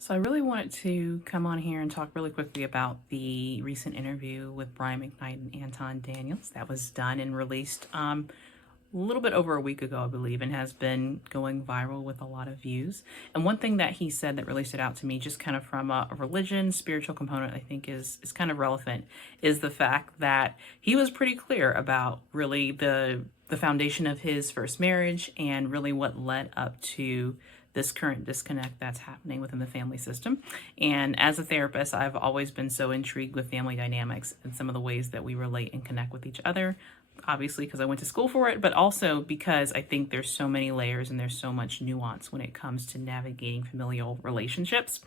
So I really wanted to come on here and talk really quickly about the recent interview with Brian McKnight and Anton Daniels that was done and released a little bit over a week ago, I believe, and has been going viral with a lot of views. And one thing that he said that really stood out to me, just kind of from a religion, spiritual component, I think is kind of relevant, is the fact that he was pretty clear about really the foundation of his first marriage and really what led up to this current disconnect that's happening within the family system. And as a therapist, I've always been so intrigued with family dynamics and some of the ways that we relate and connect with each other. Obviously, because I went to school for it, but also because I think there's so many layers and there's so much nuance when it comes to navigating familial relationships.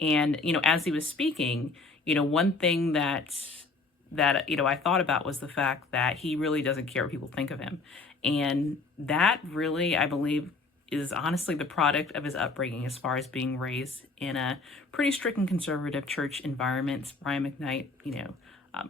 And, as he was speaking, one thing that I thought about was the fact that he really doesn't care what people think of him. And that really, I believe, is honestly the product of his upbringing as far as being raised in a pretty strict and conservative church environment. Brian McKnight,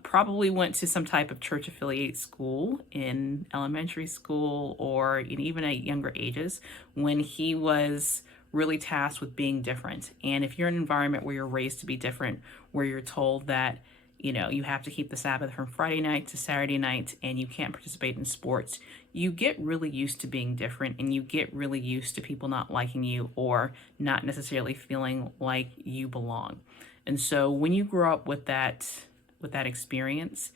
probably went to some type of church affiliate school in elementary school or even at younger ages when he was really tasked with being different. And if you're in an environment where you're raised to be different, where you're told that you have to keep the Sabbath from Friday night to Saturday night and you can't participate in sports, you get really used to being different and you get really used to people not liking you or not necessarily feeling like you belong. And so when you grow up with that experience,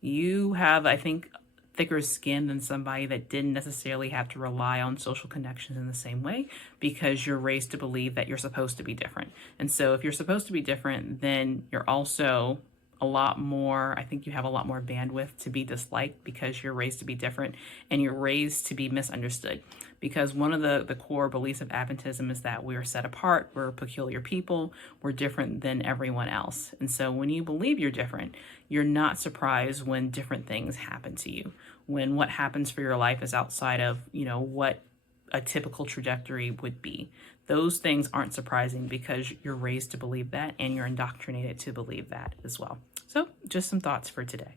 you have, I think, thicker skin than somebody that didn't necessarily have to rely on social connections in the same way because you're raised to believe that you're supposed to be different. And so if you're supposed to be different, then you're also I think you have a lot more bandwidth to be disliked because you're raised to be different and you're raised to be misunderstood. Because one of the core beliefs of Adventism is that we're set apart, we're peculiar people, we're different than everyone else. And so when you believe you're different, you're not surprised when different things happen to you. When what happens for your life is outside of, what a typical trajectory would be. Those things aren't surprising because you're raised to believe that and you're indoctrinated to believe that as well. So just some thoughts for today.